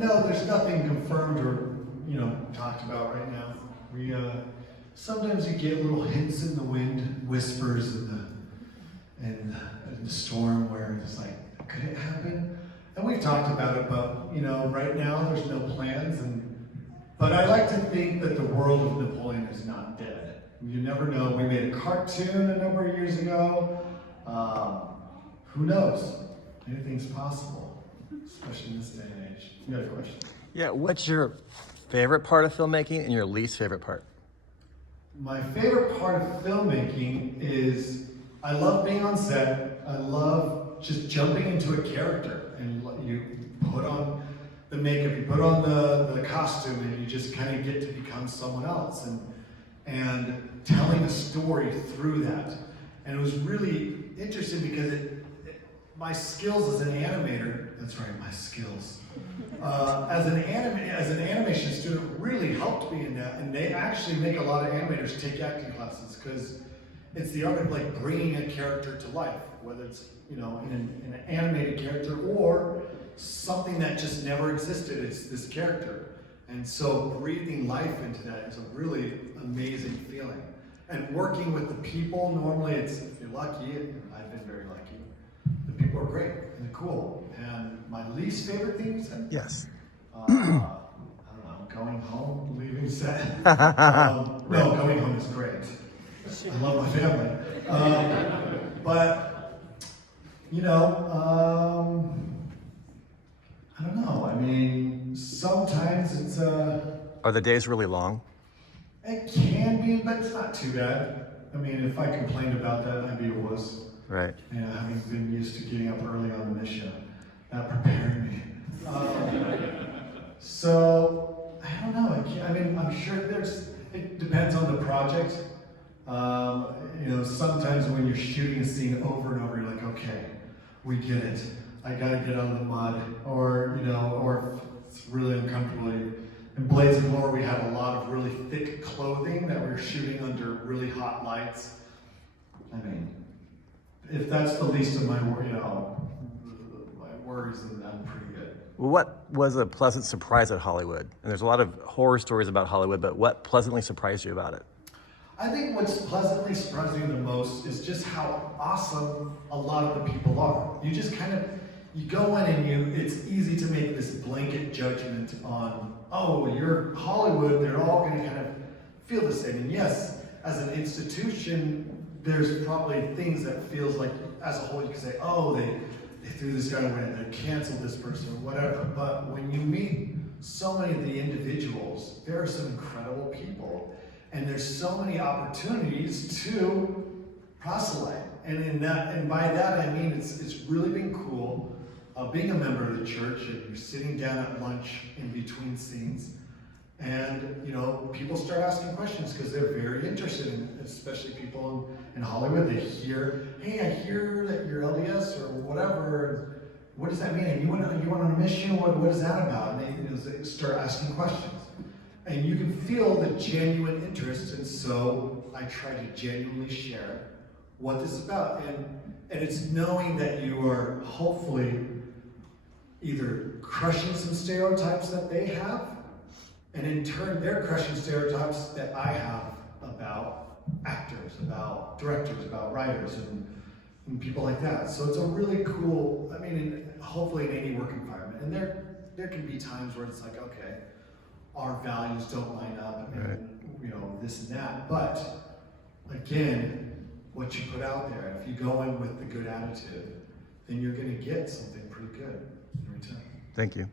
no, there's nothing confirmed or, talked about right now. We, sometimes you get little hints in the wind, whispers in the storm where it's like, could it happen? And we've talked about it, but, right now there's no plans. But I like to think that the world of Napoleon is not dead. You never know. We made a cartoon a number of years ago. Who knows? Anything's possible, especially in this day and age. You got a question? Yeah, what's your favorite part of filmmaking and your least favorite part? My favorite part of filmmaking is I love being on set. I love just jumping into a character, and you put on the makeup, you put on the costume, and you just kind of get to become someone else and telling a story through that. And it was really interesting because my skills as an animator, that's right, my skills, as an animation student really helped me in that. And they actually make a lot of animators take acting classes because it's the art of like bringing a character to life, whether it's in an animated character or something that just never existed. It's this character, and so breathing life into that is a really amazing feeling. And working with the people, normally it's, if you're lucky, and I've been very lucky, the people are great and they're cool. And my least favorite things, Yes. I don't know, going home, leaving set. No, going home is great. I love my family. But, I don't know. I mean, sometimes it's Are the days really long? it can be, but it's not too bad. I mean, if I complained about that, I'd be a wuss. Right. Having been used to getting up early on the mission, that prepared me. So, I don't know. I'm sure it depends on the project. Sometimes when you're shooting a scene over and over, you're like, okay, we get it. I gotta get out of the mud. Or if it's really uncomfortable. In Blades of Glory, we had a lot of really thick clothing that we were shooting under really hot lights. I mean, if that's the least of my worries, then I'm pretty good. What was a pleasant surprise at Hollywood? And there's a lot of horror stories about Hollywood, but what pleasantly surprised you about it? I think what's pleasantly surprising the most is just how awesome a lot of the people are. You just you go in and it's easy to make this blanket judgment on, oh, you're Hollywood, they're all gonna kind of feel the same. And yes, as an institution, there's probably things that feels like, as a whole, you can say, oh, they threw this guy away, they canceled this person, or whatever. But when you meet so many of the individuals, there are some incredible people. And there's so many opportunities to proselyte. And by that I mean it's really been cool being a member of the church, and you're sitting down at lunch in between scenes, and people start asking questions because they're very interested in, especially people in Hollywood. They hear, hey, I hear that you're LDS or whatever. What does that mean? And you went on a mission. What is that about? And they start asking questions. And you can feel the genuine interest, and so I try to genuinely share what this is about. And it's knowing that you are hopefully either crushing some stereotypes that they have, and in turn they're crushing stereotypes that I have about actors, about directors, about writers, and people like that. So it's a really cool, hopefully in any work environment. And there can be times where it's like, okay, our values don't line up, and Right. this and that. But again, what you put out there, if you go in with the good attitude, then you're going to get something pretty good in return. Thank you.